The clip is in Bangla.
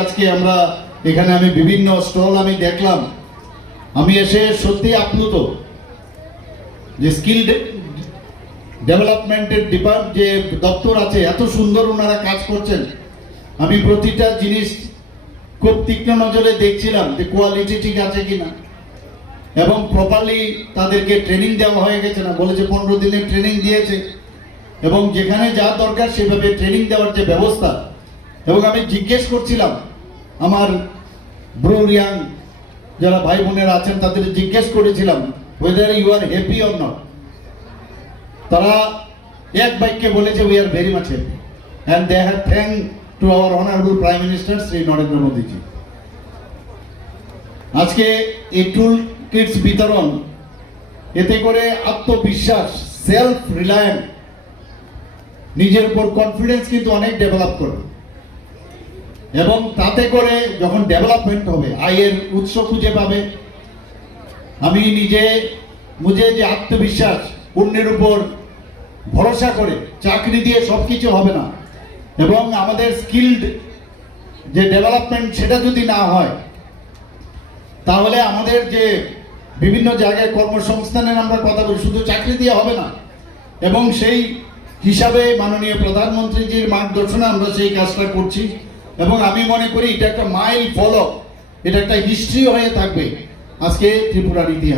আজকে আমরা এখানে আমি বিভিন্ন স্টল আমি দেখলাম। আমি এসে সত্যি আপ্লুত যে স্কিল ডেভেলপমেন্টের ডিপার্ট যে দপ্তর আছে, এত সুন্দর ওনারা কাজ করছেন। আমি প্রতিটা জিনিস খুব তীক্ষ্ণ নজরে দেখছিলাম যে কোয়ালিটি ঠিক আছে কি না এবং প্রপারলি তাদেরকে ট্রেনিং দেওয়া হয়ে গেছে না, বলেছে পনেরো দিনের ট্রেনিং দিয়েছে। এবং যেখানে যা দরকার সেভাবে ট্রেনিং দেওয়ার যে ব্যবস্থা এবং আমি জিজ্ঞেস করছিলাম, আমার ব্রু ইয়াং যারা ভাই বোনেরা আছেন, তাদের জিজ্ঞেস করেছিলাম whether you are happy or not তারা এক বাক্যে বলেছে we are very much happy and they have thank to our honourable prime minister Shri Narendra Modi ji আজকে এই টুল কিটস বিতরণ, এতে করে আত্মবিশ্বাস সেলফ রিলায়েন্ট নিজের উপর কনফিডেন্স কিন্তু অনেক ডেভেলপ করবে। এবং তাতে করে যখন ডেভেলপমেন্ট হবে, আয়ের উৎস খুঁজে পাবে। আমি নিজে মুঝে যে আত্মবিশ্বাস অন্যের উপর ভরসা করে চাকরি দিয়ে সব কিছু হবে না। এবং আমাদের স্কিল্ড যে ডেভেলপমেন্ট সেটা যদি না হয়, তাহলে আমাদের যে বিভিন্ন জায়গায় কর্মসংস্থানের আমরা কথা বলি, শুধু চাকরি দিয়ে হবে না। এবং সেই হিসাবে মাননীয় প্রধানমন্ত্রীজির মার্গদর্শনে আমরা সেই কাজটা করছি। এবং আমি মনে করি এটা একটা মাইল ফলক, এটা একটা হিস্ট্রি হয়ে থাকবে আজকে ত্রিপুরার ইতিহাস।